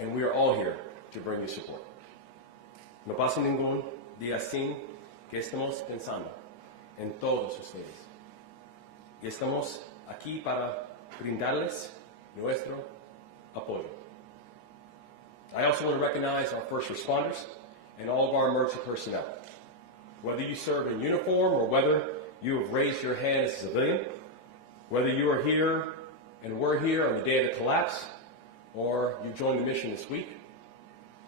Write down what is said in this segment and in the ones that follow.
and we are all here to bring you support. No pasa ningún día sin que estemos pensando en todos ustedes. Y estamos aquí para brindarles nuestro apoyo. I also want to recognize our first responders and all of our emergency personnel. Whether you serve in uniform or whether you have raised your hand as a civilian, whether you are here and we're here on the day of the collapse, or you joined the mission this week,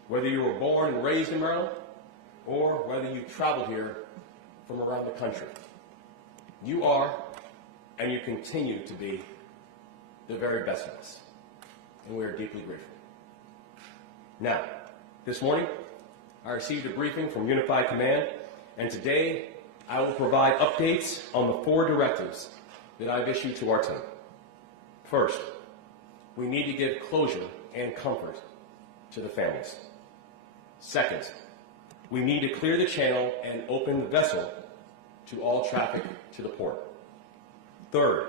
whether you were born and raised in Maryland, or whether you traveled here from around the country, you are and you continue to be the very best of us, and we are deeply grateful. Now, this morning, I received a briefing from Unified Command, and today I will provide updates on the 4 directives that I've issued to our team. First, we need to give closure and comfort to the families. Second, we need to clear the channel and open the vessel to all traffic to the port. Third,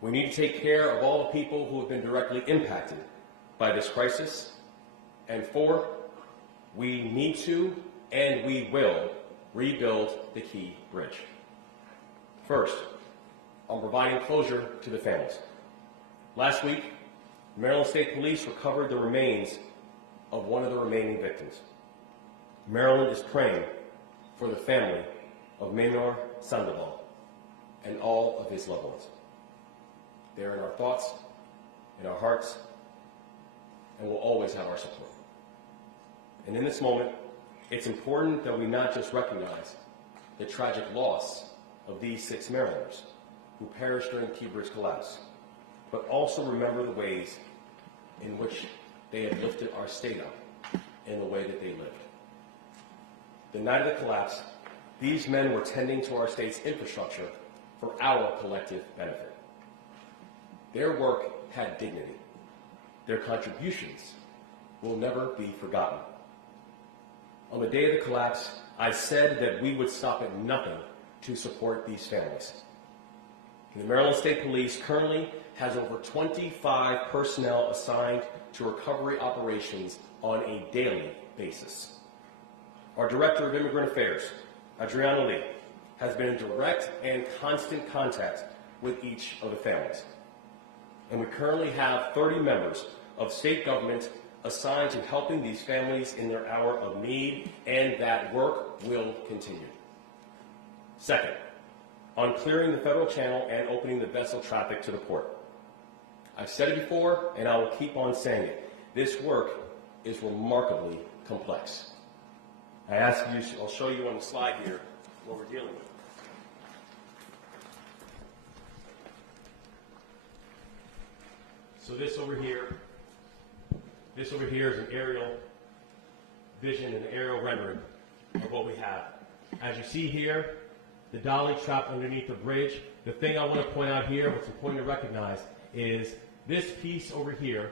we need to take care of all the people who have been directly impacted by this crisis. And fourth, we need to and we will rebuild the Key Bridge. First, on providing closure to the families. Last week, Maryland State Police recovered the remains of one of the remaining victims. Maryland is praying for the family of Maynor Sandoval and all of his loved ones. They are in our thoughts, in our hearts, and will always have our support. And in this moment, it's important that we not just recognize the tragic loss of these 6 Marylanders who perished during the Key Bridge collapse, but also remember the ways in which they have lifted our state up in the way that they lived. The night of the collapse, these men were tending to our state's infrastructure for our collective benefit. Their work had dignity. Their contributions will never be forgotten. On the day of the collapse, I said that we would stop at nothing to support these families. The Maryland State Police currently has over 25 personnel assigned to recovery operations on a daily basis. Our Director of Immigrant Affairs, Adriana Lee, has been in direct and constant contact with each of the families. And we currently have 30 members of state government assigned to helping these families in their hour of need, and that work will continue. Second, on clearing the federal channel and opening the vessel traffic to the port. I've said it before, and I will keep on saying it. This work is remarkably complex. I'll show you on the slide here what we're dealing with. So this over here is an aerial vision and aerial rendering of what we have. As you see here, the dolly trapped underneath the bridge. The thing I want to point out here, what's important to recognize, is this piece over here,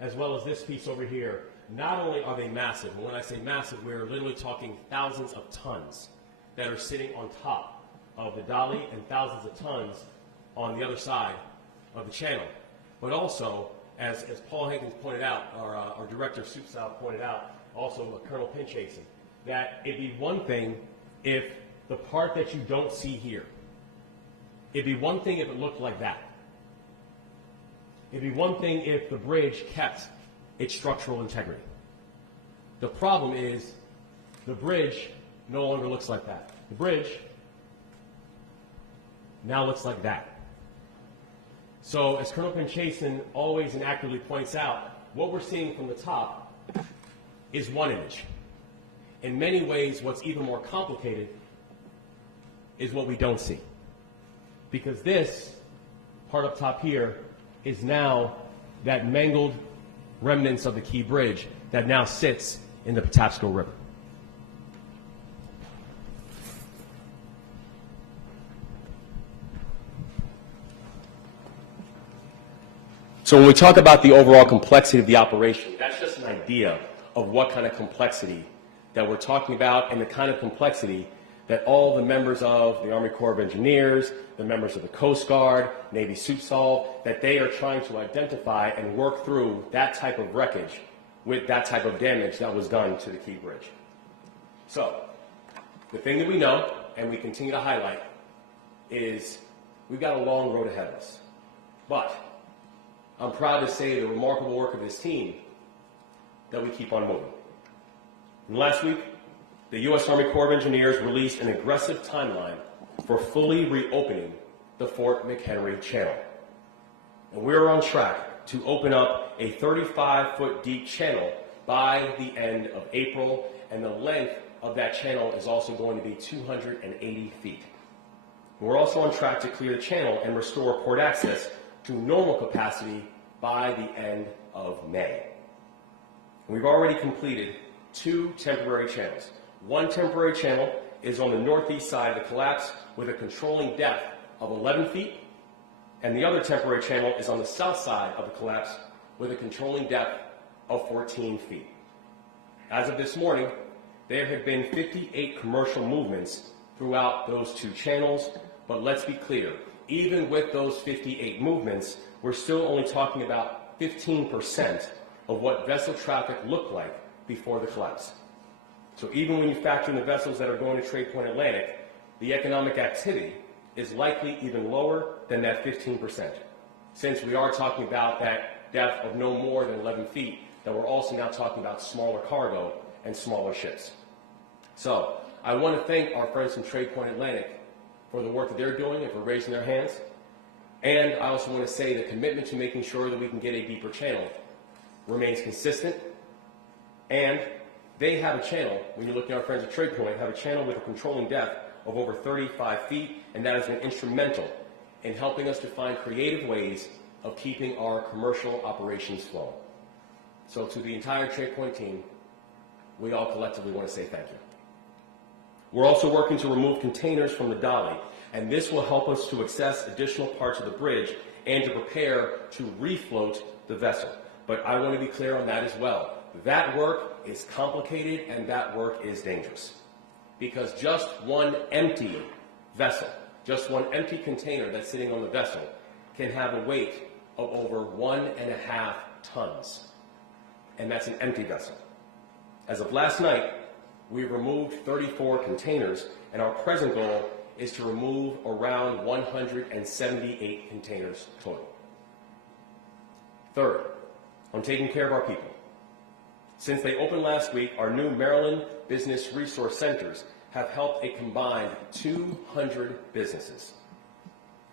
as well as this piece over here. Not only are they massive, and when I say massive, we're literally talking thousands of tons that are sitting on top of the dolly and thousands of tons on the other side of the channel. But also, as Paul Hankins pointed out, our Director of Soup South pointed out, also Colonel Pinchason, that it'd be one thing if the part that you don't see here, it'd be one thing if it looked like that. It'd be one thing if the bridge kept its structural integrity. The problem is the bridge no longer looks like that. The bridge now looks like that. So as Colonel Pinchason always and accurately points out, what we're seeing from the top is one image. In many ways, what's even more complicated is what we don't see. Because this part up top here is now that mangled remnants of the Key Bridge that now sits in the Patapsco River. So when we talk about the overall complexity of the operation, that's just an idea of what kind of complexity that we're talking about, and the kind of complexity that all the members of the Army Corps of Engineers, the members of the Coast Guard, Navy Soup Solve, that they are trying to identify and work through that type of wreckage with that type of damage that was done to the Key Bridge. So, the thing that we know, and we continue to highlight, is we've got a long road ahead of us. But I'm proud to say the remarkable work of this team that we keep on moving. And last week, the U.S. Army Corps of Engineers released an aggressive timeline for fully reopening the Fort McHenry Channel. And we're on track to open up a 35-foot deep channel by the end of April, and the length of that channel is also going to be 280 feet. We're also on track to clear the channel and restore port access to normal capacity by the end of May. We've already completed 2 temporary channels. One temporary channel is on the northeast side of the collapse with a controlling depth of 11 feet, and the other temporary channel is on the south side of the collapse with a controlling depth of 14 feet. As of this morning, there have been 58 commercial movements throughout those 2 channels, but let's be clear, even with those 58 movements, we're still only talking about 15% of what vessel traffic looked like before the collapse. So even when you factor in the vessels that are going to Trade Point Atlantic, the economic activity is likely even lower than that 15%, since we are talking about that depth of no more than 11 feet, that we're also now talking about smaller cargo and smaller ships. So I want to thank our friends from Trade Point Atlantic for the work that they're doing and for raising their hands. And I also want to say the commitment to making sure that we can get a deeper channel remains consistent. And they have a channel, when you look at our friends at Trade Point, have a channel with a controlling depth of over 35 feet, and that has been instrumental in helping us to find creative ways of keeping our commercial operations flowing. So to the entire Trade Point team, we all collectively want to say thank you. We're also working to remove containers from the dolly, and this will help us to access additional parts of the bridge and to prepare to refloat the vessel. But I want to be clear on that as well. That work is complicated and that work is dangerous, because just one empty vessel, just one empty container that's sitting on the vessel can have a weight of over 1.5 tons, and that's an empty vessel. As of last night, we've removed 34 containers, and our present goal is to remove around 178 containers total. Third, on taking care of our people. Since they opened last week, our new Maryland Business Resource Centers have helped a combined 200 businesses.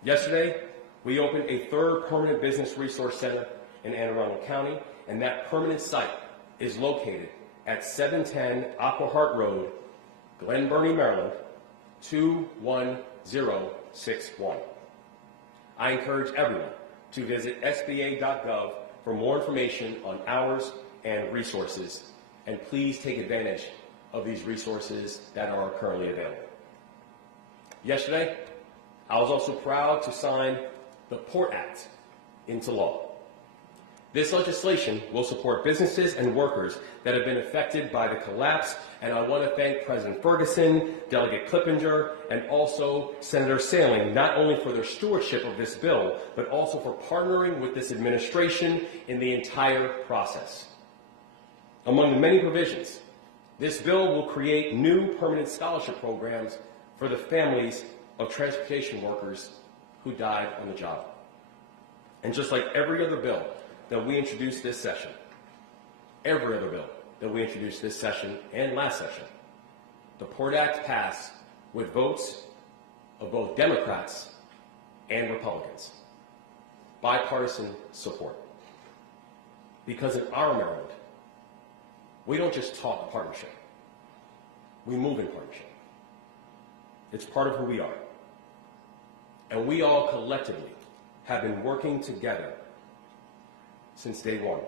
Yesterday, we opened a 3rd permanent business resource center in Anne Arundel County, and that permanent site is located at 710 Aquahart Road, Glen Burnie, Maryland, 21061. I encourage everyone to visit sba.gov for more information on hours and resources, and please take advantage of these resources that are currently available. Yesterday, I was also proud to sign the Port Act into law. This legislation will support businesses and workers that have been affected by the collapse, and I want to thank President Ferguson, Delegate Clippinger, and also Senator Sailing, not only for their stewardship of this bill, but also for partnering with this administration in the entire process. Among the many provisions, this bill will create new permanent scholarship programs for the families of transportation workers who died on the job. And just like every other bill that we introduced this session, every other bill that we introduced this session and last session, the Port Act passed with votes of both Democrats and Republicans. Bipartisan support. Because in our Maryland, we don't just talk partnership. We move in partnership. It's part of who we are. And we all collectively have been working together since day one,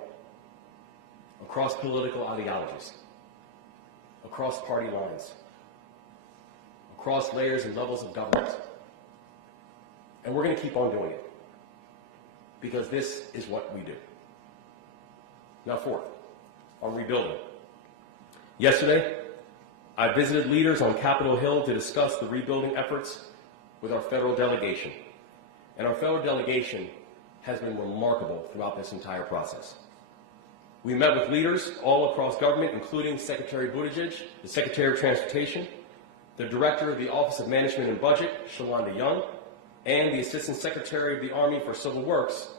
across political ideologies, across party lines, across layers and levels of government. And we're going to keep on doing it, because this is what we do. Now, fourth, on rebuilding. Yesterday, I visited leaders on Capitol Hill to discuss the rebuilding efforts with our federal delegation. And our federal delegation has been remarkable throughout this entire process. We met with leaders all across government, including Secretary Buttigieg, the Secretary of Transportation, the Director of the Office of Management and Budget, Shalonda Young, and the Assistant Secretary of the Army for Civil Works,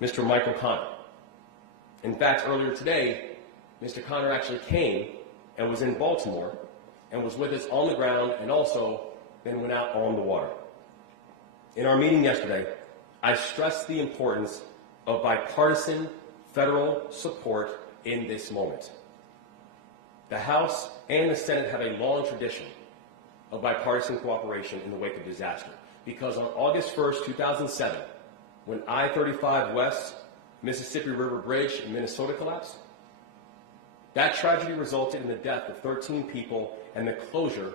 Mr. Michael Connor. In fact, earlier today, Mr. Connor actually came and was in Baltimore and was with us on the ground and also then went out on the water. In our meeting yesterday, I stressed the importance of bipartisan federal support in this moment. The House and the Senate have a long tradition of bipartisan cooperation in the wake of disaster, because on August 1st, 2007, when I-35 West Mississippi River Bridge in Minnesota collapsed, that tragedy resulted in the death of 13 people and the closure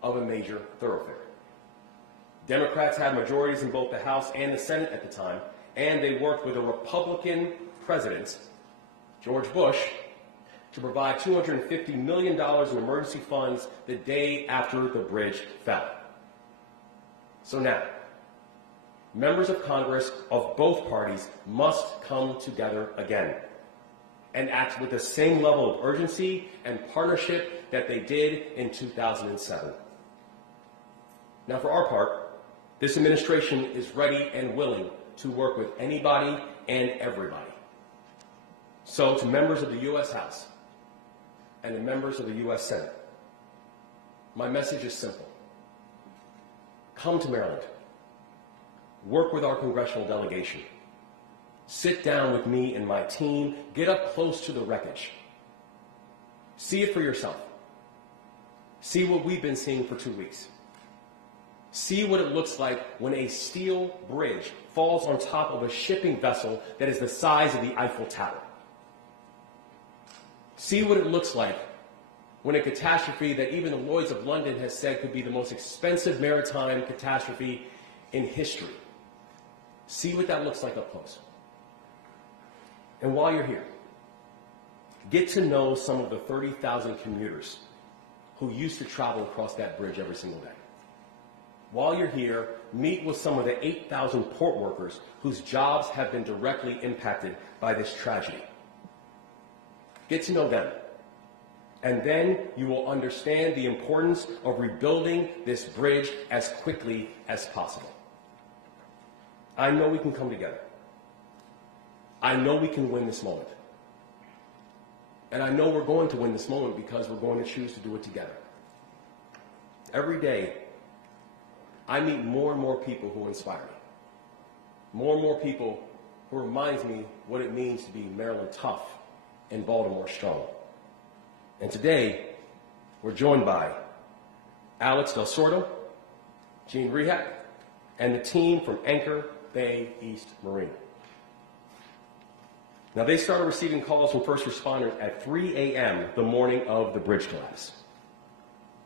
of a major thoroughfare. Democrats had majorities in both the House and the Senate at the time, and they worked with a Republican president, George Bush, to provide $250 million in emergency funds the day after the bridge fell. So now, members of Congress of both parties must come together again and act with the same level of urgency and partnership that they did in 2007. Now, for our part, this administration is ready and willing to work with anybody and everybody. So, to members of the U.S. House and the members of the U.S. Senate, my message is simple. Come to Maryland. Work with our congressional delegation. Sit down with me and my team. Get up close to the wreckage. See it for yourself. See what we've been seeing for 2 weeks. See what it looks like when a steel bridge falls on top of a shipping vessel that is the size of the Eiffel Tower. See what it looks like when a catastrophe that even the Lloyds of London has said could be the most expensive maritime catastrophe in history. See what that looks like up close. And while you're here, get to know some of the 30,000 commuters who used to travel across that bridge every single day. While you're here, meet with some of the 8,000 port workers whose jobs have been directly impacted by this tragedy. Get to know them. And then you will understand the importance of rebuilding this bridge as quickly as possible. I know we can come together. I know we can win this moment. And I know we're going to win this moment because we're going to choose to do it together. Every day, I meet more and more people who inspire me. More and more people who reminds me what it means to be Maryland tough and Baltimore strong. And today, we're joined by Alex Del Sordo, Gene Rehak, and the team from Anchor Bay East Marine. Now, they started receiving calls from first responders at 3 a.m. the morning of the bridge collapse.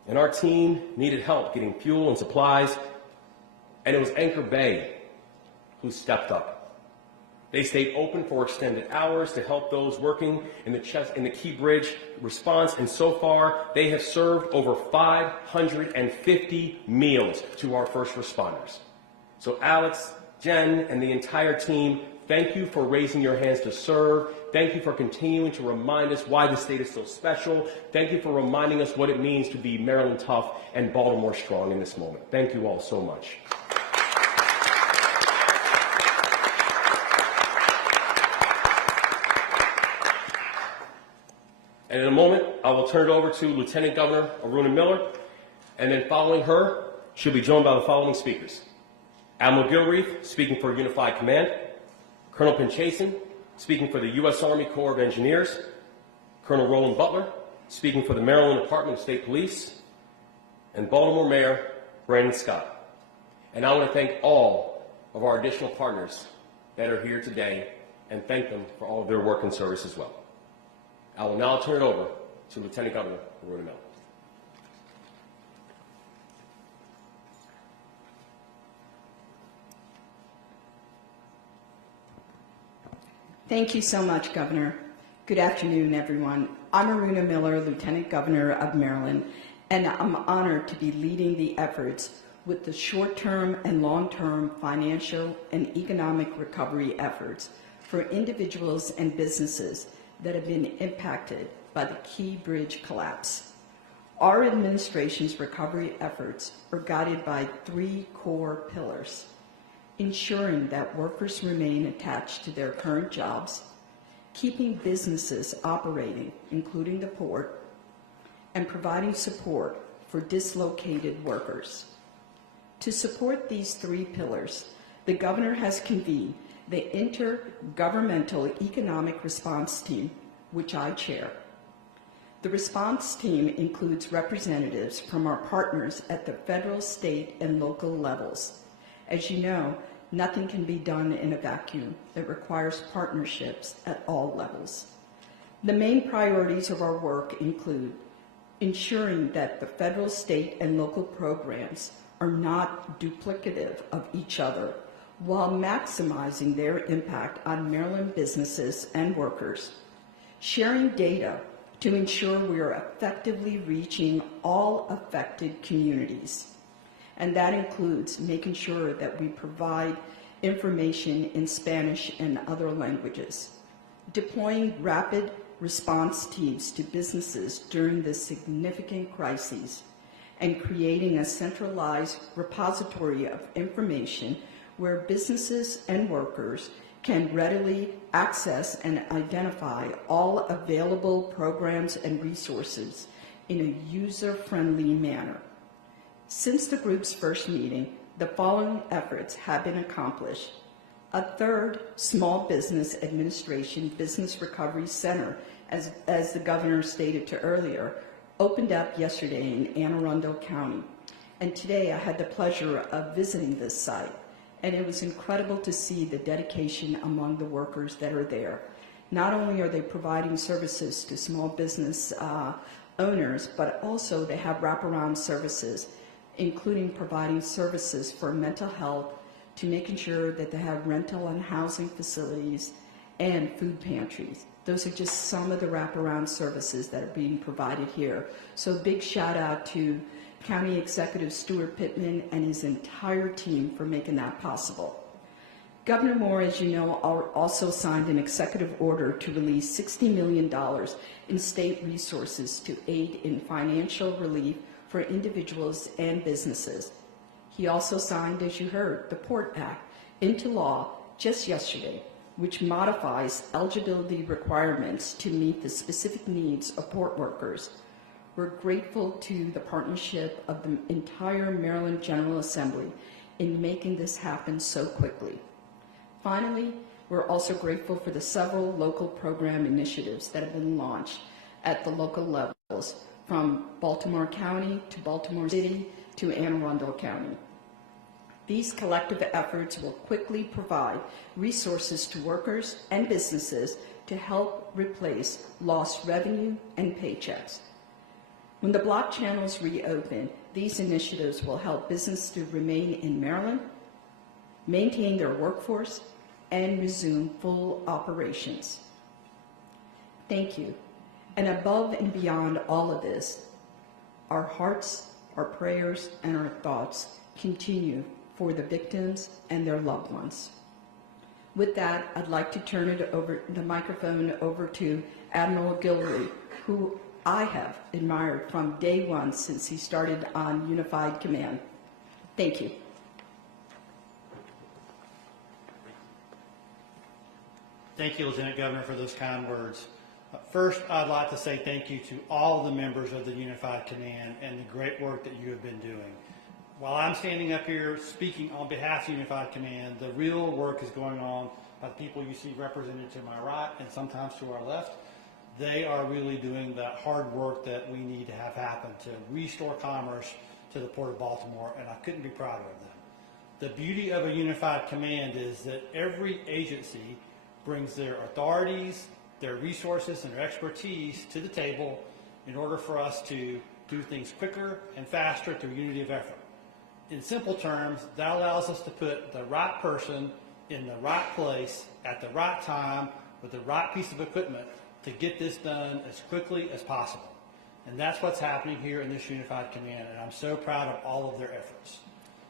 And our team needed help getting fuel and supplies, and it was Anchor Bay who stepped up. They stayed open for extended hours to help those working in the key bridge response, and so far they have served over 550 meals to our first responders. So Alex, Jen, and the entire team, thank you for raising your hands to serve. Thank you for continuing to remind us why the state is so special. Thank you for reminding us what it means to be Maryland tough and Baltimore strong in this moment. Thank you all so much. And in a moment, I will turn it over to Lieutenant Governor Aruna Miller, and then following her, she'll be joined by the following speakers. Admiral Gilreath, speaking for Unified Command, Colonel Pinchason, speaking for the U.S. Army Corps of Engineers, Colonel Roland Butler, speaking for the Maryland Department of State Police, and Baltimore Mayor Brandon Scott. And I want to thank all of our additional partners that are here today and thank them for all of their work and service as well. I will now turn it over to Lieutenant Governor Aruna Miller. Thank you so much, Governor. Good afternoon, everyone. I'm Aruna Miller, Lieutenant Governor of Maryland, and I'm honored to be leading the efforts with the short-term and long-term financial and economic recovery efforts for individuals and businesses that have been impacted by the Key Bridge collapse. Our administration's recovery efforts are guided by 3 core pillars: ensuring that workers remain attached to their current jobs, keeping businesses operating, including the port, and providing support for dislocated workers. To support these 3 pillars, the governor has convened the Intergovernmental Economic Response Team, which I chair. The response team includes representatives from our partners at the federal, state, and local levels. As you know, nothing can be done in a vacuum. It requires partnerships at all levels. The main priorities of our work include ensuring that the federal, state, and local programs are not duplicative of each other, while maximizing their impact on Maryland businesses and workers, sharing data to ensure we are effectively reaching all affected communities. And that includes making sure that we provide information in Spanish and other languages, deploying rapid response teams to businesses during this significant crisis, and creating a centralized repository of information where businesses and workers can readily access and identify all available programs and resources in a user-friendly manner. Since the group's first meeting, the following efforts have been accomplished. A 3rd Small Business Administration Business Recovery Center, as the governor stated to earlier, opened up yesterday in Anne Arundel County. And today I had the pleasure of visiting this site. And it was incredible to see the dedication among the workers that are there. Not only are they providing services to small business owners, but also they have wraparound services, including providing services for mental health, to making sure that they have rental and housing facilities and food pantries. Those are just some of the wraparound services that are being provided here. So a big shout out to County Executive Stuart Pittman and his entire team for making that possible. Governor Moore, as you know, also signed an executive order to release $60 million in state resources to aid in financial relief for individuals and businesses. He also signed, as you heard, the Port Act into law just yesterday, which modifies eligibility requirements to meet the specific needs of port workers. We're grateful to the partnership of the entire Maryland General Assembly in making this happen so quickly. Finally, we're also grateful for the several local program initiatives that have been launched at the local levels, from Baltimore County to Baltimore City to Anne Arundel County. These collective efforts will quickly provide resources to workers and businesses to help replace lost revenue and paychecks. When the block channels reopen, these initiatives will help businesses to remain in Maryland, maintain their workforce, and resume full operations. Thank you. And above and beyond all of this, our hearts, our prayers, and our thoughts continue for the victims and their loved ones. With that, I'd like to turn the microphone over to Admiral Guillory, who I have admired from day one since he started on Unified Command. Thank you. Thank you, Lieutenant Governor, for those kind words. First, I'd like to say thank you to all the members of the Unified Command and the great work that you have been doing. While I'm standing up here speaking on behalf of Unified Command, the real work is going on by the people you see represented to my right and sometimes to our left. They are really doing that hard work that we need to have happen to restore commerce to the Port of Baltimore, and I couldn't be prouder of them. The beauty of a Unified Command is that every agency brings their authorities, their resources, and their expertise to the table in order for us to do things quicker and faster through unity of effort. In simple terms, that allows us to put the right person in the right place at the right time with the right piece of equipment to get this done as quickly as possible. And that's what's happening here in this Unified Command, and I'm so proud of all of their efforts.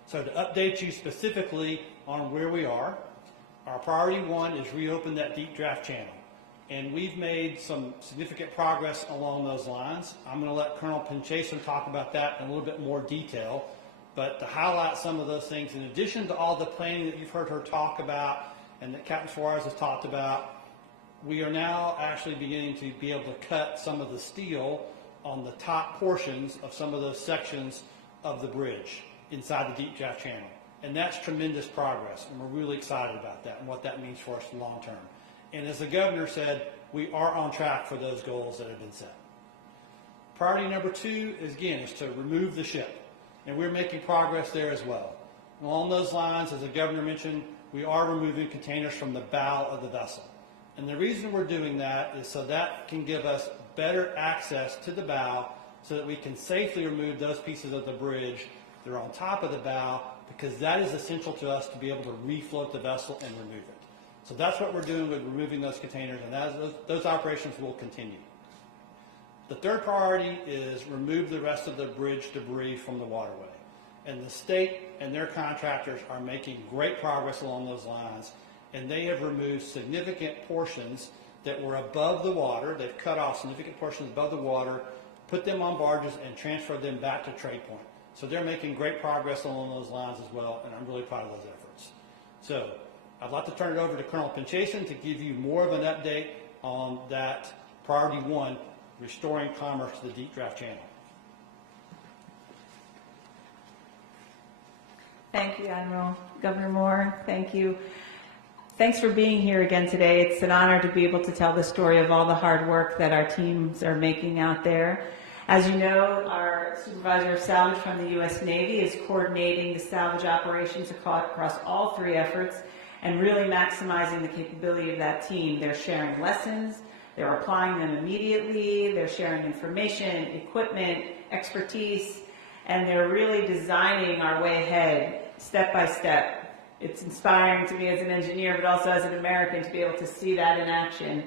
So to update you specifically on where we are, our priority one is reopen that deep draft channel. And we've made some significant progress along those lines. I'm going to let Colonel Pinchason talk about that in a little bit more detail. But to highlight some of those things, in addition to all the planning that you've heard her talk about and that Captain Suarez has talked about, we are now actually beginning to be able to cut some of the steel on the top portions of some of those sections of the bridge inside the deep draft channel. And that's tremendous progress, and we're really excited about that and what that means for us long term. And as the governor said, we are on track for those goals that have been set. Priority number 2 is to remove the ship, and we're making progress there as well. Along those lines, as the governor mentioned, we are removing containers from the bow of the vessel. And the reason we're doing that is so that can give us better access to the bow so that we can safely remove those pieces of the bridge that are on top of the bow, because that is essential to us to be able to refloat the vessel and remove it. So that's what we're doing with removing those containers, and those operations will continue. The third priority is remove the rest of the bridge debris from the waterway. And the state and their contractors are making great progress along those lines, and they have removed significant portions that were above the water. They've cut off significant portions above the water, put them on barges, and transferred them back to Trade Point. So they're making great progress along those lines as well, and I'm really proud of those efforts. So I'd like to turn it over to Colonel Pinchason to give you more of an update on that priority 1, restoring commerce to the deep draft channel. Thank you, Admiral. Governor Moore, thank you. Thanks for being here again today. It's an honor to be able to tell the story of all the hard work that our teams are making out there. As you know, our Supervisor of Salvage from the U.S. Navy is coordinating the salvage operations across all 3 efforts and really maximizing the capability of that team. They're sharing lessons, they're applying them immediately, they're sharing information, equipment, expertise, and they're really designing our way ahead step by step. It's inspiring to me as an engineer, but also as an American, to be able to see that in action.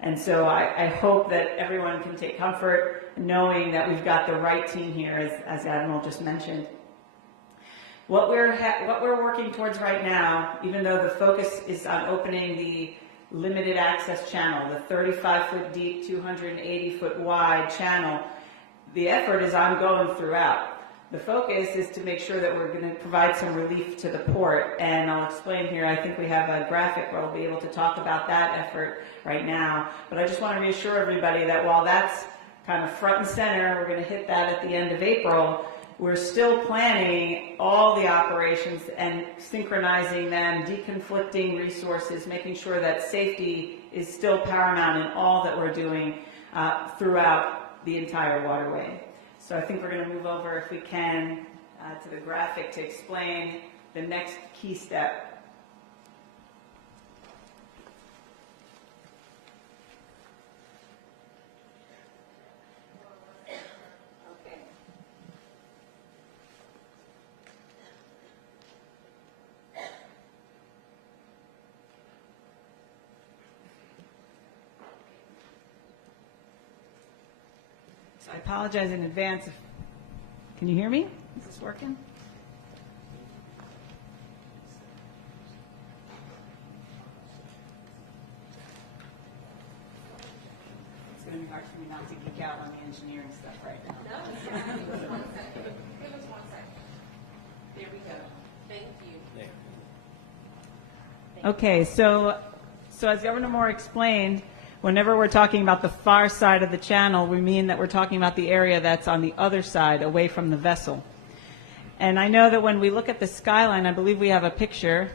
And so I hope that everyone can take comfort knowing that we've got the right team here, as Admiral just mentioned. What we're working towards right now, even though the focus is on opening the limited access channel, the 35-foot deep, 280-foot wide channel, the effort is ongoing throughout. The focus is to make sure that we're going to provide some relief to the port, and I'll explain here. I think we have a graphic where we'll be able to talk about that effort right now, but I just want to reassure everybody that while that's kind of front and center, we're going to hit that at the end of April, we're still planning all the operations and synchronizing them, deconflicting resources, making sure that safety is still paramount in all that we're doing throughout the entire waterway. So I think we're going to move over, if we can, to the graphic to explain the next key step. Okay. I apologize in advance. Can you hear me? Is this working? It's going to be hard for me not to geek out on the engineering stuff right now. No, give us 1 second. Give us 1 second. There we go. Thank you. Okay, so as Governor Moore explained, whenever we're talking about the far side of the channel, we mean that we're talking about the area that's on the other side, away from the vessel. And I know that when we look at the skyline, I believe we have a picture.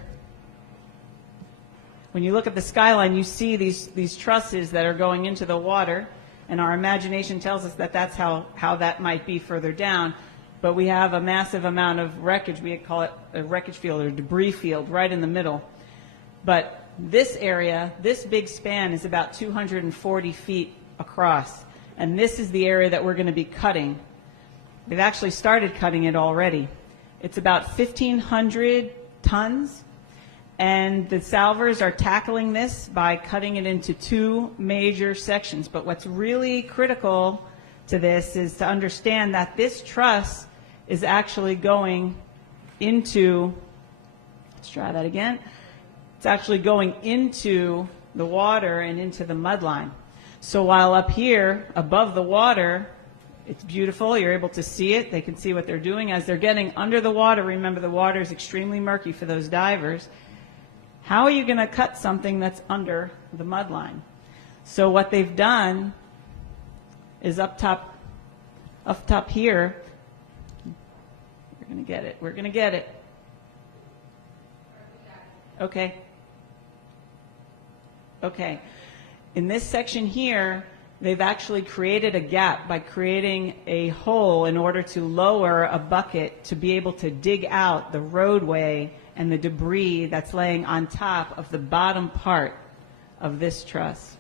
When you look at the skyline, you see these trusses that are going into the water, and our imagination tells us that that's how that might be further down. But we have a massive amount of wreckage. We call it a wreckage field or debris field right in the middle. But this area, this big span, is about 240 feet across, and this is the area that we're going to be cutting. They've actually started cutting it already. It's about 1,500 tons, and the salvers are tackling this by cutting it into 2 major sections. But what's really critical to this is to understand that this truss is actually going into, let's try that again, it's actually going into the water and into the mud line. So while up here, above the water, it's beautiful, you're able to see it, they can see what they're doing. As they're getting under the water, remember the water is extremely murky for those divers, how are you going to cut something that's under the mud line? So what they've done is up top here, we're going to get it. Okay. In this section here, they've actually created a gap by creating a hole in order to lower a bucket to be able to dig out the roadway and the debris that's laying on top of the bottom part of this truss.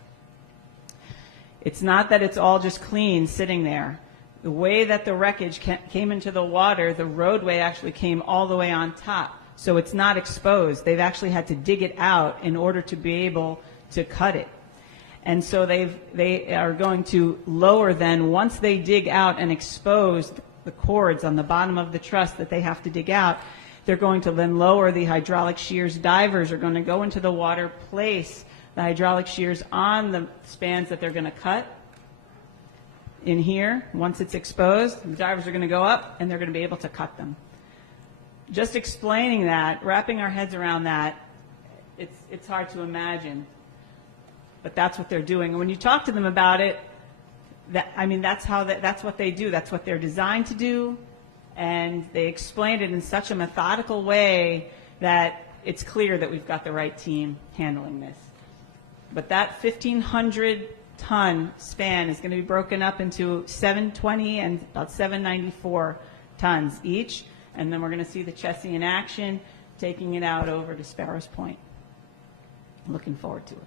It's not that it's all just clean sitting there. The way that the wreckage came into the water, the roadway actually came all the way on top. So it's not exposed. They've actually had to dig it out in order to be able to cut it. And so they are going to lower then, once they dig out and expose the cords on the bottom of the truss that they have to dig out, they're going to then lower the hydraulic shears. Divers are going to go into the water, place the hydraulic shears on the spans that they're going to cut in here. Once it's exposed, the divers are going to go up and they're going to be able to cut them. Just explaining that, wrapping our heads around that, it's hard to imagine. But that's what they're doing. And when you talk to them about it, that's what they do. That's what they're designed to do. And they explained it in such a methodical way that it's clear that we've got the right team handling this. But that 1,500-ton span is going to be broken up into 720 and about 794 tons each. And then we're going to see the Chessie in action, taking it out over to Sparrows Point. Looking forward to it.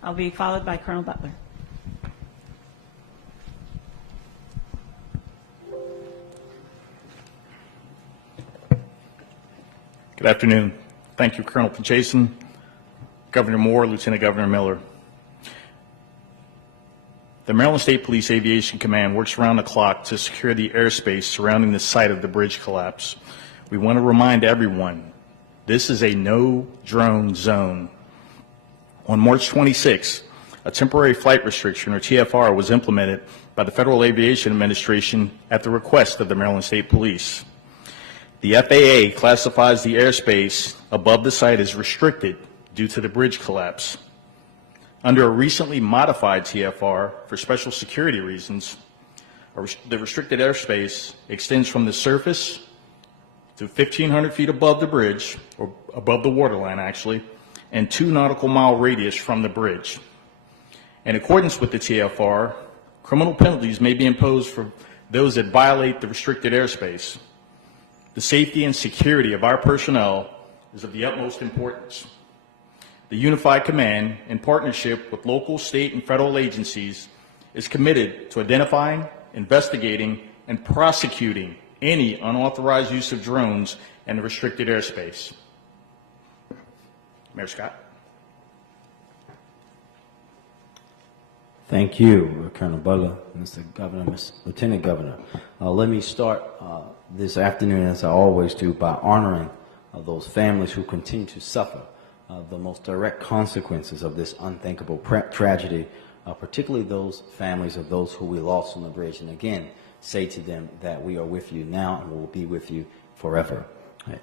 I'll be followed by Colonel Butler. Good afternoon. Thank you, Colonel Jason, Governor Moore, Lieutenant Governor Miller. The Maryland State Police Aviation Command works around the clock to secure the airspace surrounding the site of the bridge collapse. We want to remind everyone, this is a no-drone zone. On March 26, a temporary flight restriction, or TFR, was implemented by the Federal Aviation Administration at the request of the Maryland State Police. The FAA classifies the airspace above the site as restricted due to the bridge collapse. Under a recently modified TFR for special security reasons, the restricted airspace extends from the surface to 1,500 feet above the bridge, or above the waterline actually, and 2 nautical mile radius from the bridge. In accordance with the TFR, criminal penalties may be imposed for those that violate the restricted airspace. The safety and security of our personnel is of the utmost importance. The Unified Command, in partnership with local, state, and federal agencies, is committed to identifying, investigating, and prosecuting any unauthorized use of drones in the restricted airspace. Mayor Scott. Thank you, Colonel Butler, Mr. Governor, Mr. Lieutenant Governor. Let me start this afternoon, as I always do, by honoring those families who continue to suffer the most direct consequences of this unthinkable tragedy, particularly those families of those who we lost on the bridge. And again, say to them that we are with you now and will be with you forever.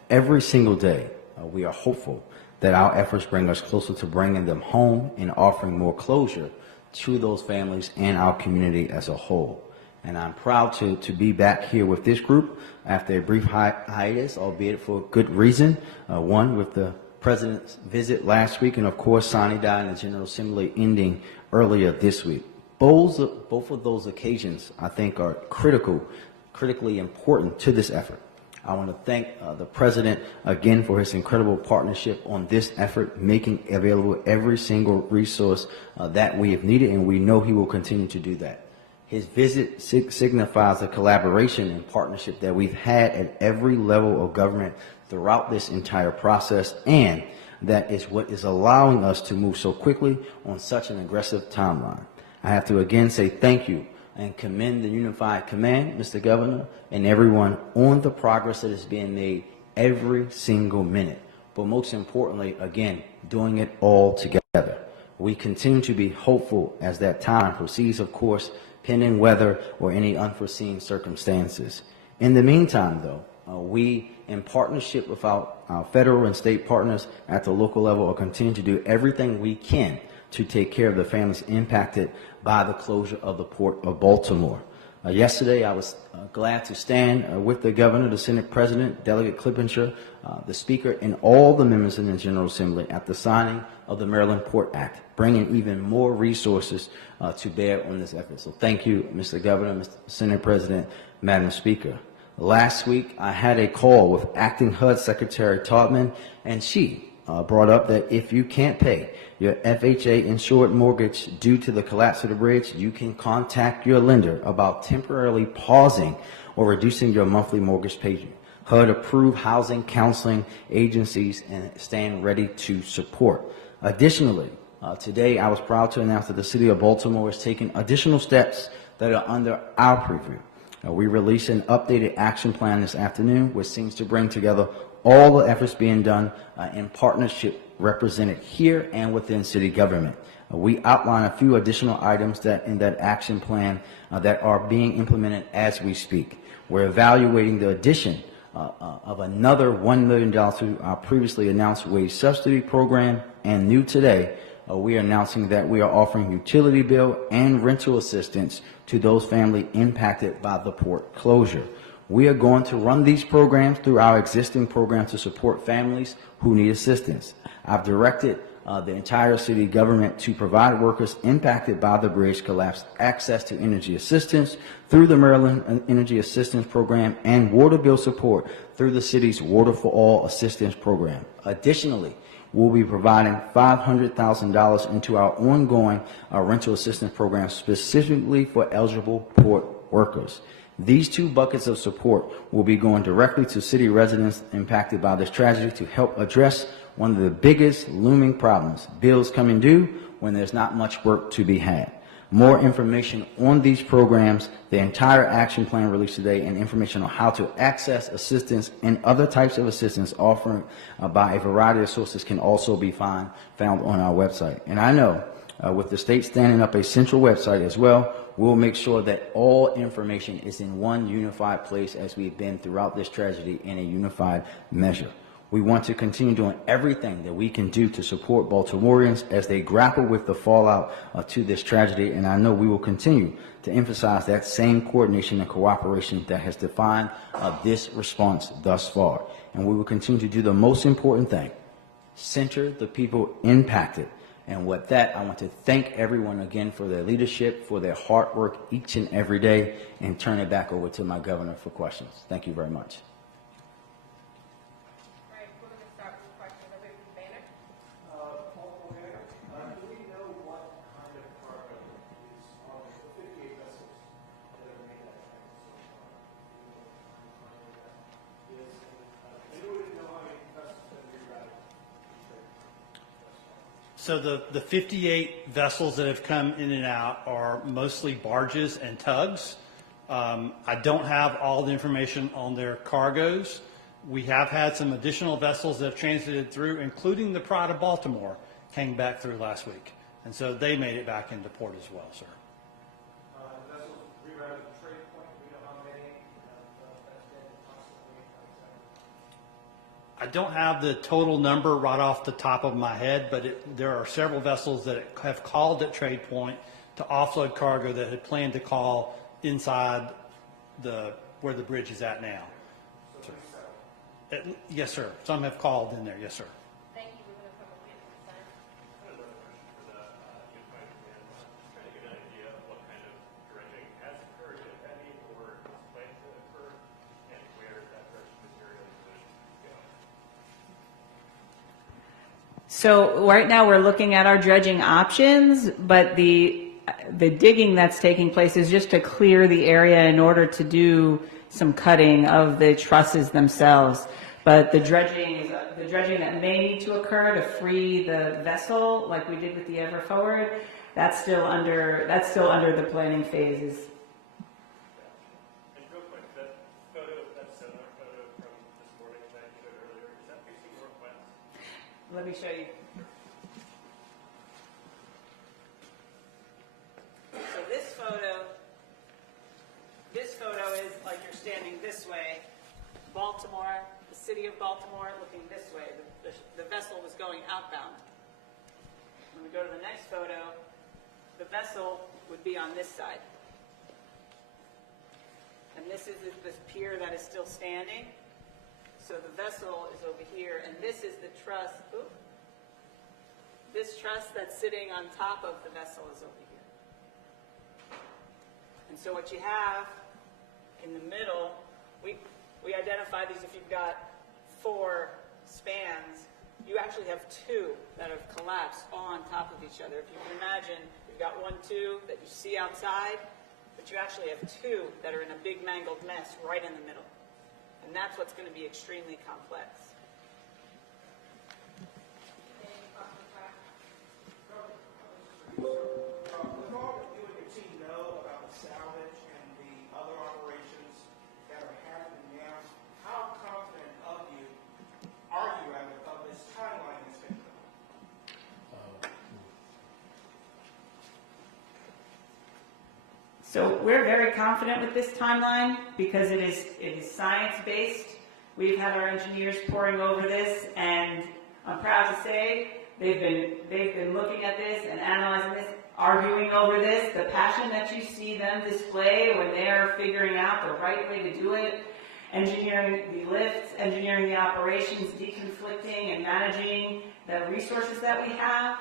Every single day, we are hopeful that our efforts bring us closer to bringing them home and offering more closure to those families and our community as a whole. And I'm proud to be back here with this group after a brief hiatus, albeit for good reason. One, with the President's visit last week, and of course, Sani Day and the General Assembly ending earlier this week. Both of those occasions, I think, are critically important to this effort. I want to thank the President again for his incredible partnership on this effort, making available every single resource that we have needed, and we know he will continue to do that. His visit signifies a collaboration and partnership that we've had at every level of government throughout this entire process, and that is what is allowing us to move so quickly on such an aggressive timeline. I have to again say thank you and commend the Unified Command, Mr. Governor, and everyone on the progress that is being made every single minute. but most importantly, again, doing it all together. We continue to be hopeful as that time proceeds, of course, pending weather or any unforeseen circumstances. In the meantime, though, we, in partnership with our federal and state partners at the local level, will continue to do everything we can to take care of the families impacted by the closure of the Port of Baltimore. Yesterday, I was glad to stand with the governor, the Senate President, Delegate Clippinger, the Speaker, and all the members in the General Assembly at the signing of the Maryland Port Act, bringing even more resources to bear on this effort. So thank you, Mr. Governor, Mr. Senate President, Madam Speaker. Last week, I had a call with Acting HUD Secretary Taubman, and she brought up that if you can't pay your FHA insured mortgage due to the collapse of the bridge, you can contact your lender about temporarily pausing or reducing your monthly mortgage payment. HUD approved housing counseling agencies and stand ready to support. Additionally, today I was proud to announce that the City of Baltimore is taking additional steps that are under our preview. We released an updated action plan this afternoon, which seems to bring together all the efforts being done in partnership represented here and within city government. We outline a few additional items that in that action plan that are being implemented as we speak. We're evaluating the addition of another $1 million to our previously announced wage subsidy program, and new today, we are announcing that we are offering utility bill and rental assistance to those families impacted by the port closure. We are going to run these programs through our existing program to support families who need assistance. I've directed the entire city government to provide workers impacted by the bridge collapse access to energy assistance through the Maryland Energy Assistance Program and water bill support through the city's Water for All Assistance Program. Additionally, we'll be providing $500,000 into our ongoing rental assistance program specifically for eligible port workers. These two buckets of support will be going directly to city residents impacted by this tragedy to help address one of the biggest looming problems, bills coming due when there's not much work to be had. More information on these programs, the entire action plan released today, and information on how to access assistance and other types of assistance offered by a variety of sources can also be found on our website. And I know with the state standing up a central website as well, we'll make sure that all information is in one unified place as we've been throughout this tragedy in a unified measure. We want to continue doing everything that we can do to support Baltimoreans as they grapple with the fallout to this tragedy, and I know we will continue to emphasize that same coordination and cooperation that has defined this response thus far. And we will continue to do the most important thing, center the people impacted. And with that, I want to thank everyone again for their leadership, for their hard work each and every day, and turn it back over to my governor for questions. Thank you very much. All right, we're going to start with questions. I'll wait for the banner. Do we know what kind of cargo is on the 58 vessels that have made that transit? In order to know how many vessels that we routed. So the 58 vessels that have come in and out are mostly barges and tugs. I don't have all the information on their cargoes. We have had some additional vessels that have transited through, including the Port of Baltimore, came back through last week. And so they made it back into port as well, sir. Vessels rerouted to trade point, we know how many that's been constantly. I don't have the total number right off the top of my head, but there are several vessels that have called at Trade Point to offload cargo that had planned to call inside where the bridge is at now. Yes, sir. Some have called in there. Yes, sir. Thank you. We're going to come up with the sign. Another question for the unified command. I'm trying to get an idea of what kind of dredging has occurred, if any, or is planned to occur, and where that dredged material is going to go. So right now we're looking at our dredging options, but the digging that's taking place is just to clear the area in order to do some cutting of the trusses themselves. But the dredging that may need to occur to free the vessel, like we did with the Ever Forward, that's still under the planning phases. And real quick, that photo, that sonar photo from this morning that I showed earlier, is that facing northwest? standing this way. Baltimore, the city of Baltimore, looking this way. The vessel was going outbound. When we go to the next photo, the vessel would be on this side. And this is this pier that is still standing. So the vessel is over here, and this is the truss. Oops. This truss that's sitting on top of the vessel is over here. And so what you have in the middle, we identify these. If you've got 4 spans, you actually have 2 that have collapsed on top of each other. If you can imagine, you've got 1, 2 that you see outside, but you actually have 2 that are in a big mangled mess right in the middle. And that's what's going to be extremely complex. With all that you and your team know about the salvage and the other operations that are happening now, how confident are you of this timeline that's been done? So we're very confident with this timeline because it is science-based. We've had our engineers poring over this, and I'm proud to say they've been looking at this and analyzing this, arguing over this. The passion that you see them display when they're figuring out the right way to do it, engineering the lifts, engineering the operations, deconflicting and managing the resources that we have.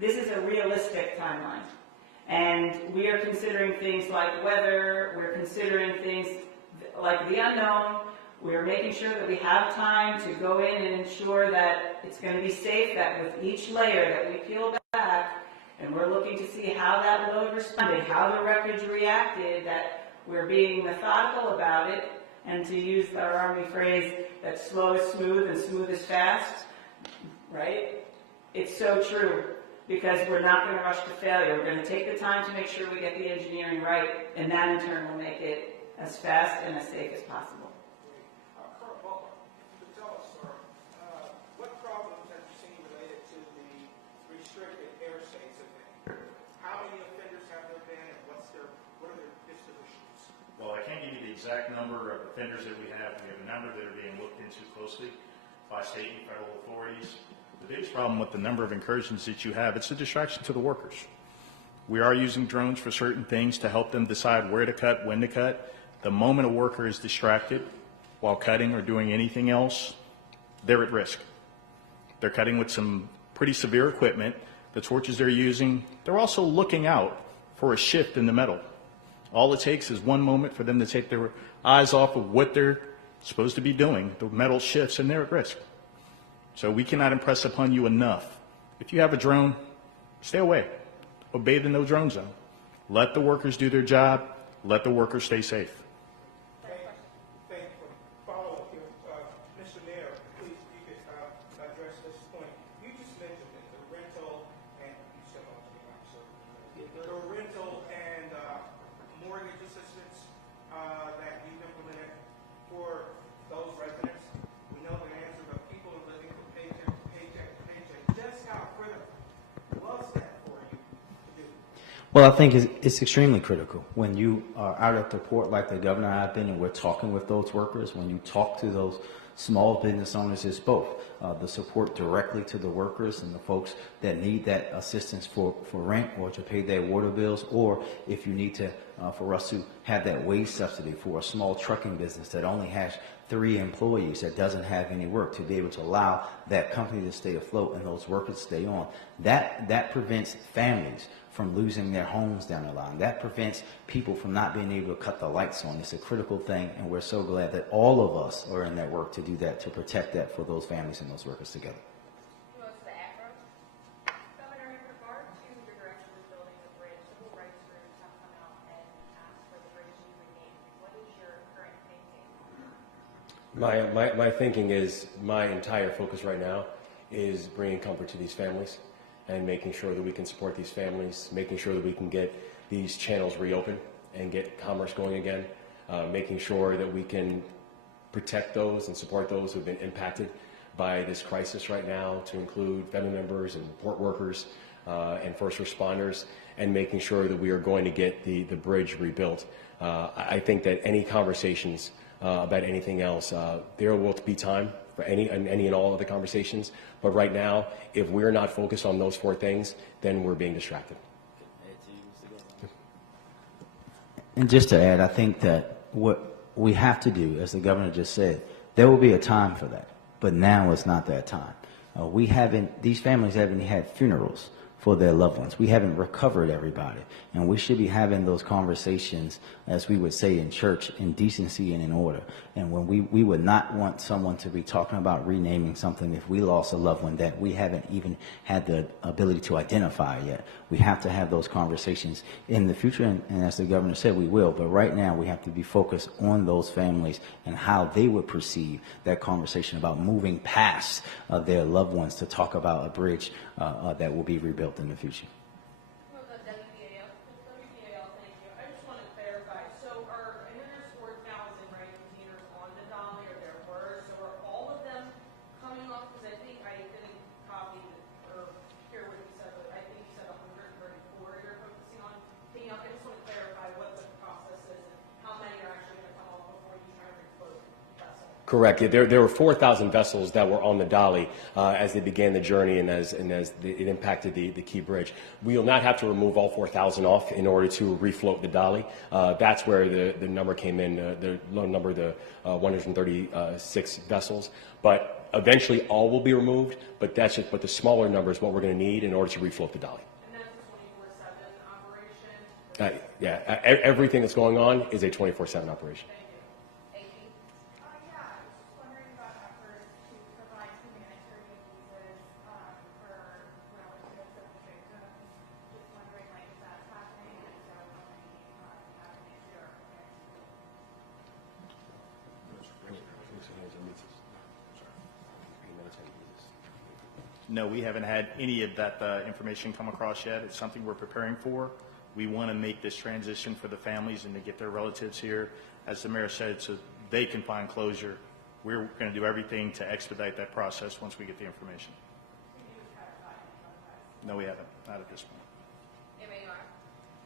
This is a realistic timeline. And we are considering things like weather, we're considering things like the unknown, we're making sure that we have time to go in and ensure that it's going to be safe, that with each layer that we peel back, and we're looking to see how that load responded, how the wreckage reacted, that we're being methodical about it, and to use our Army phrase, that slow is smooth and smooth is fast, right? It's so true. Because we're not going to rush to failure. We're going to take the time to make sure we get the engineering right, and that in turn will make it as fast and as safe as possible. Colonel Butler, tell us, sir, what problems have you seen related to the restricted airspace event? How many offenders have there been, and what are their dispositions? Well, I can't give you the exact number of offenders that we have. We have a number that are being looked into closely by state and federal authorities. The biggest problem with the number of incursions that you have, it's a distraction to the workers. We are using drones for certain things to help them decide where to cut, when to cut. The moment a worker is distracted while cutting or doing anything else, they're at risk. They're cutting with some pretty severe equipment. The torches they're using, they're also looking out for a shift in the metal. All it takes is one moment for them to take their eyes off of what they're supposed to be doing. The metal shifts and they're at risk. So we cannot impress upon you enough. If you have a drone, stay away. Obey the no drone zone. Let the workers do their job. Let the workers stay safe. Thank you for follow-up here. Mr. Mayor, please, if you could address this point. You just mentioned it, the rental and mortgage assistance that you've implemented for those residents. We know the answer, but people are living from paycheck to paycheck to paycheck. Just how critical was that for you to do? Well, I think it's extremely critical. When you are out at the port like the governor and I have been, and we're talking with those workers, when you talk to those small business owners, it's both the support directly to the workers and the folks that need that assistance for rent or to pay their water bills, or if you need to, for us to have that wage subsidy for a small trucking business that only has 3 employees, that doesn't have any work, to be able to allow that company to stay afloat and those workers to stay on. That prevents families from losing their homes down the line. That prevents people from not being able to cut the lights on. It's a critical thing, and we're so glad that all of us are in that work to do that, to protect that for those families and those workers together. Who else to add, Governor, in regard to your direction of building the bridge, civil rights groups have come out and asked for the bridge to be renamed. What is your current thinking? My thinking is, my entire focus right now is bringing comfort to these families and making sure that we can support these families, making sure that we can get these channels reopened and get commerce going again, making sure that we can protect those and support those who have been impacted by this crisis right now, to include family members and port workers, and first responders, and making sure that we are going to get the bridge rebuilt. I think that any conversations about anything else, there will be time for any and all of the conversations. But right now, if we're not focused on those 4 things, then we're being distracted. And just to add, I think that what we have to do, as the governor just said, there will be a time for that, but now is not that time. These families haven't had funerals for their loved ones. We haven't recovered everybody, and we should be having those conversations, as we would say in church, in decency and in order. And when we would not want someone to be talking about renaming something if we lost a loved one that we haven't even had the ability to identify yet. We have to have those conversations in the future, and as the governor said, we will. But right now, we have to be focused on those families and how they would perceive that conversation about moving past their loved ones to talk about a bridge that will be rebuilt in the future. Well, the WPAL, thank you. I just want to clarify. So I know there's 4,000, right, containers on the dolly, or there were. So are all of them coming off? Because I think I didn't copy or hear what you said, but I think you said 134 you're focusing on taking off. I just want to clarify what the process is and how many are actually going to come off before you try to refloat the vessel. Correct. There were 4,000 vessels that were on the dolly as they began the journey and as it impacted the Key Bridge. We will not have to remove all 4,000 off in order to refloat the dolly. That's where the number came in, the low number, the 136 vessels. But eventually all will be removed, but the smaller number is what we're going to need in order to refloat the dolly. And that's a 24/7 operation? Yeah, everything that's going on is a 24/7 operation. Thank you. Yeah, I was just wondering about efforts to provide humanitarian visas for relatives of the victims. Just wondering, like, is that happening? And so how many have an issue or No, we haven't had any of that information come across yet. It's something we're preparing for. We want to make this transition for the families and to get their relatives here, as the mayor said, so they can find closure. We're going to do everything to expedite that process once we get the information. No, we haven't. Not at this point.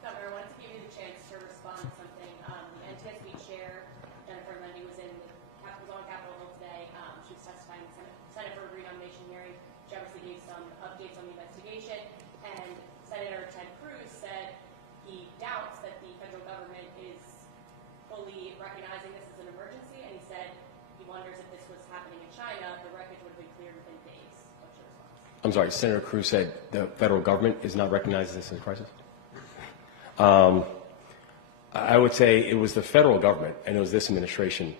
Governor, I wanted to give you the chance to respond to something. The NTSB chair, Jennifer Lundy, was on Capitol Hill today. She was testifying in the Senate for a renomination hearing. She obviously gave some updates on the investigation, and Senator Ted Cruz said he doubts that the federal government is fully recognizing this as an emergency, and he said he wonders if this was happening in China, the wreckage would have been cleared within days. What's your response? I'm sorry, Senator Cruz said the federal government is not recognizing this as a crisis? I would say it was the federal government, and it was this administration,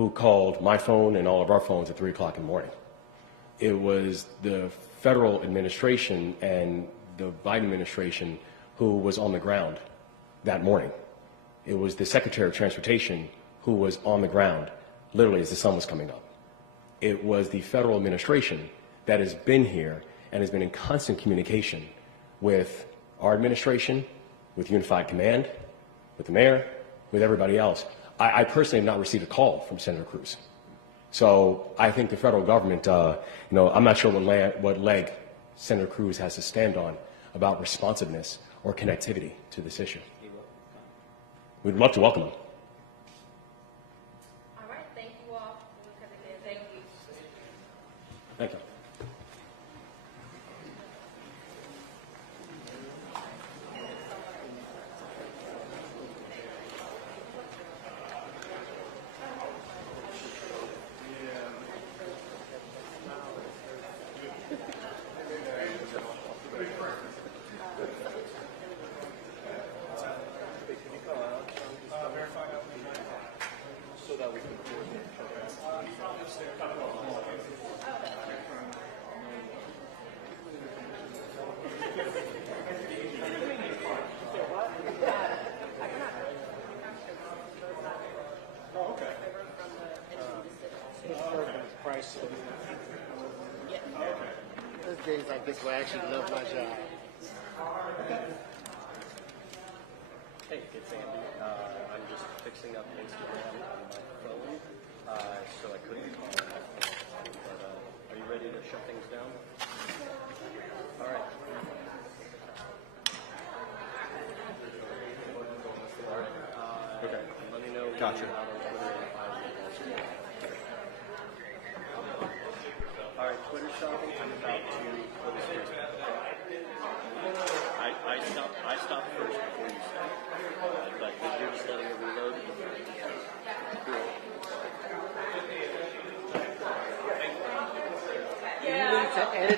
who called my phone and all of our phones at 3 o'clock in the morning. It was the federal administration and the Biden administration who was on the ground that morning. It was the Secretary of Transportation who was on the ground literally as the sun was coming up. It was the federal administration that has been here and has been in constant communication with our administration, with Unified Command, with the mayor, with everybody else. I personally have not received a call from Senator Cruz. So I think the federal government, I'm not sure what leg Senator Cruz has to stand on about responsiveness or connectivity to this issue. We'd love to welcome him. All right, thank you all. Thank you. Thank you. There's days like this where I actually love my job. Hey, it's Andy. I'm just fixing up Instagram on my phone, so I couldn't call on my phone. But are you ready to shut things down? All right. Okay. Let me know. Gotcha. When you're out on Twitter and I will also. All right, Twitter shopping. I'm about to put a space back. I stopped first before you stopped. But if you're just letting it reload. Cool. You need to edit